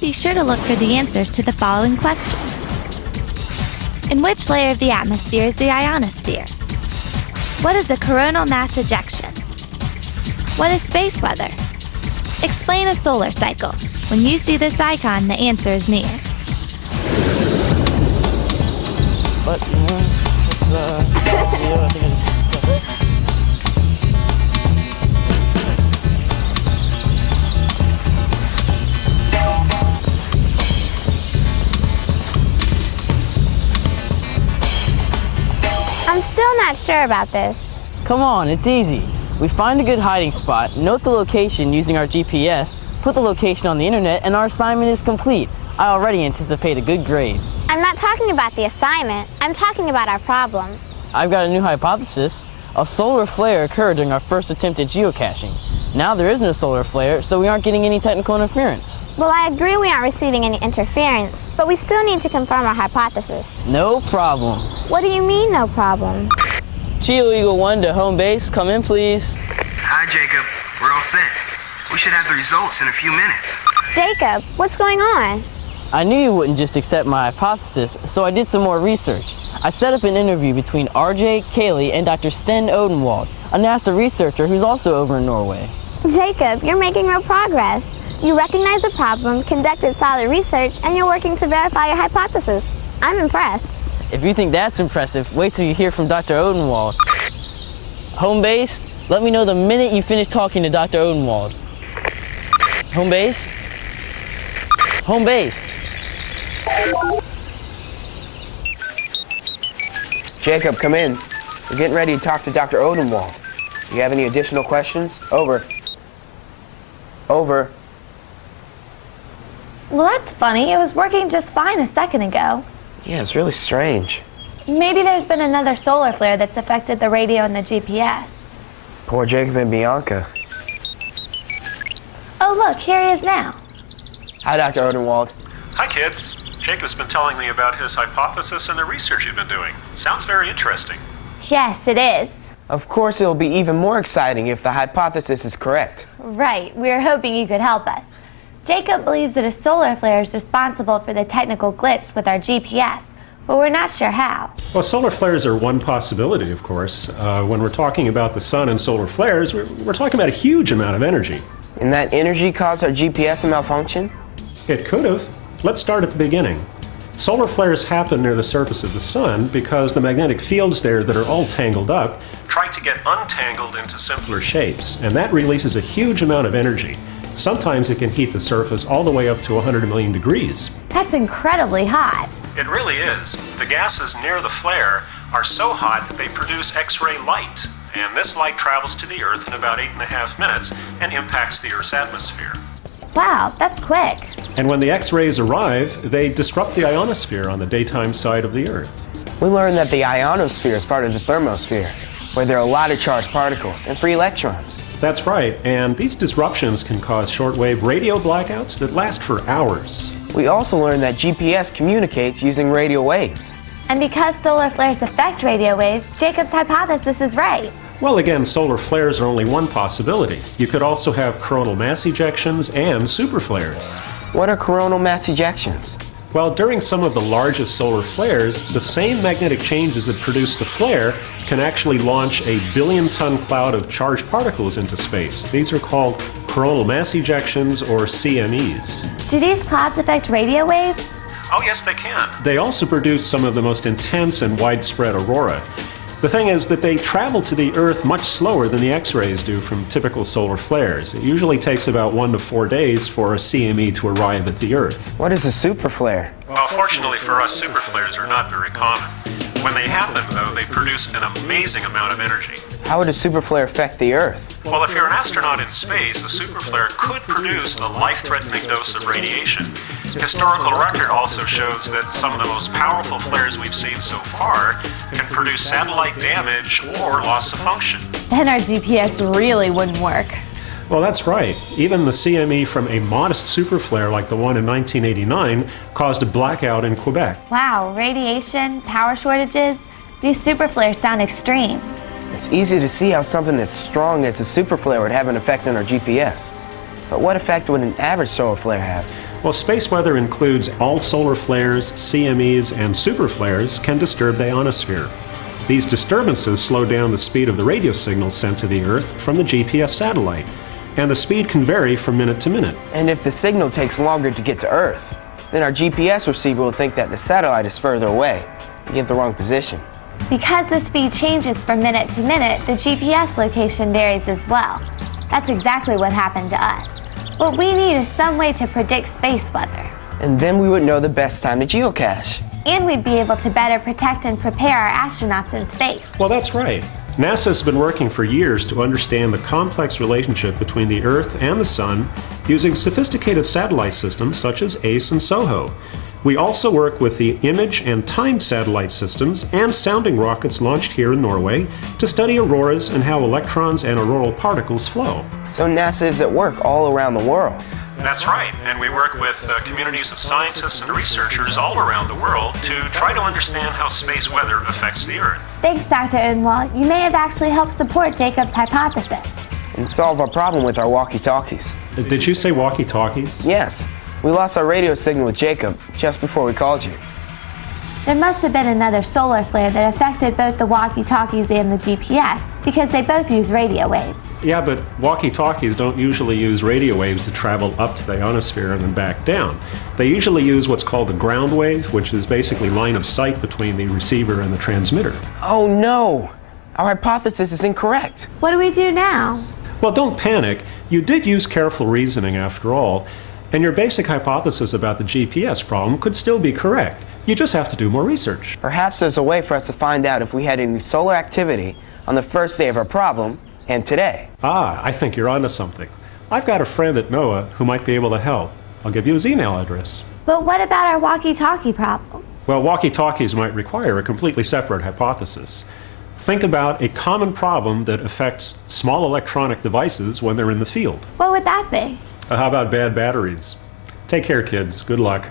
Be sure to look for the answers to the following questions. In which layer of the atmosphere is the ionosphere? What is a coronal mass ejection? What is space weather? Explain a solar cycle. When you see this icon, the answer is near. But, I think it's... I'm still not sure about this. Come on, it's easy. We find a good hiding spot, note the location using our GPS, put the location on the internet, and our assignment is complete. I already anticipate a good grade. I'm not talking about the assignment. I'm talking about our problem. I've got a new hypothesis. A solar flare occurred during our first attempt at geocaching. Now there isn't a solar flare, so we aren't getting any technical interference. Well, I agree we aren't receiving any interference, but we still need to confirm our hypothesis. No problem. What do you mean, no problem? Geo Eagle 1 to home base. Come in, please. Hi, Jacob. We're all set. We should have the results in a few minutes. Jacob, what's going on? I knew you wouldn't just accept my hypothesis, so I did some more research. I set up an interview between RJ, Kaylee, and Dr. Sten Odenwald, a NASA researcher who's also over in Norway. Jacob, you're making real progress. You recognize the problem, conducted solid research, and you're working to verify your hypothesis. I'm impressed. If you think that's impressive, wait till you hear from Dr. Odenwald. Home base, let me know the minute you finish talking to Dr. Odenwald. Home base? Home base. Jacob, come in. We're getting ready to talk to Dr. Odenwald. Do you have any additional questions? Over. Over. Well, that's funny. It was working just fine a second ago. Yeah, it's really strange. Maybe there's been another solar flare that's affected the radio and the GPS. Poor Jacob and Bianca. Oh, look, here he is now. Hi, Dr. Odenwald. Hi, kids. Jacob's been telling me about his hypothesis and the research you've been doing. Sounds very interesting. Yes, it is. Of course, it'll be even more exciting if the hypothesis is correct. Right. We were hoping you could help us. Jacob believes that a solar flare is responsible for the technical glitch with our GPS, but we're not sure how. Well, solar flares are one possibility, of course. When we're talking about the sun and solar flares, we're talking about a huge amount of energy. And that energy caused our GPS to malfunction? It could have. Let's start at the beginning. Solar flares happen near the surface of the sun because the magnetic fields there that are all tangled up try to get untangled into simpler shapes, and that releases a huge amount of energy. Sometimes it can heat the surface all the way up to 100 million degrees. That's incredibly hot. It really is. The gases near the flare are so hot that they produce X-ray light, and this light travels to the Earth in about 8.5 minutes and impacts the Earth's atmosphere. Wow, that's quick. And when the X-rays arrive, they disrupt the ionosphere on the daytime side of the Earth. We learned that the ionosphere is part of the thermosphere, where there are a lot of charged particles and free electrons. That's right, and these disruptions can cause shortwave radio blackouts that last for hours. We also learned that GPS communicates using radio waves. And because solar flares affect radio waves, Jacob's hypothesis is right. Well, again, solar flares are only one possibility. You could also have coronal mass ejections and superflares. What are coronal mass ejections? Well, during some of the largest solar flares, the same magnetic changes that produce the flare can actually launch a billion-ton cloud of charged particles into space. These are called coronal mass ejections, or CMEs. Do these clouds affect radio waves? Oh, yes, they can. They also produce some of the most intense and widespread aurora. The thing is that they travel to the Earth much slower than the X-rays do from typical solar flares. It usually takes about 1 to 4 days for a CME to arrive at the Earth. What is a superflare? Well, fortunately for us, superflares are not very common. When they happen, though, they produce an amazing amount of energy. How would a superflare affect the Earth? Well, if you're an astronaut in space, a superflare could produce a life-threatening dose of radiation. Historical record also shows that some of the most powerful flares we've seen so far can produce satellite damage or loss of function. Then our GPS really wouldn't work. Well, that's right. Even the CME from a modest superflare like the one in 1989 caused a blackout in Quebec. Wow, radiation, power shortages, these superflares sound extreme. It's easy to see how something that's strong as a superflare would have an effect on our GPS. But what effect would an average solar flare have? Well, space weather includes all solar flares, CMEs, and super flares can disturb the ionosphere. These disturbances slow down the speed of the radio signals sent to the Earth from the GPS satellite, and the speed can vary from minute to minute. And if the signal takes longer to get to Earth, then our GPS receiver will think that the satellite is further away and give the wrong position. Because the speed changes from minute to minute, the GPS location varies as well. That's exactly what happened to us. What we need is some way to predict space weather. And then we would know the best time to geocache. And we'd be able to better protect and prepare our astronauts in space. Well, that's right. NASA's been working for years to understand the complex relationship between the Earth and the Sun using sophisticated satellite systems such as ACE and SOHO. We also work with the image and time satellite systems and sounding rockets launched here in Norway to study auroras and how electrons and auroral particles flow. So NASA is at work all around the world. That's right, and we work with communities of scientists and researchers all around the world to try to understand how space weather affects the Earth. Thanks, Dr. Odenwald. You may have actually helped support Jacob's hypothesis. And solve our problem with our walkie-talkies. Did you say walkie-talkies? Yes. We lost our radio signal with Jacob just before we called you. There must have been another solar flare that affected both the walkie-talkies and the GPS, because they both use radio waves. Yeah, but walkie-talkies don't usually use radio waves to travel up to the ionosphere and then back down. They usually use what's called a ground wave, which is basically line of sight between the receiver and the transmitter. Oh no! Our hypothesis is incorrect. What do we do now? Well, don't panic. You did use careful reasoning after all, and your basic hypothesis about the GPS problem could still be correct. You just have to do more research. Perhaps there's a way for us to find out if we had any solar activity on the first day of our problem and today. Ah, I think you're onto something. I've got a friend at NOAA who might be able to help. I'll give you his email address. But what about our walkie-talkie problem? Well, walkie-talkies might require a completely separate hypothesis. Think about a common problem that affects small electronic devices when they're in the field. What would that be? How about bad batteries? Take care, kids. Good luck.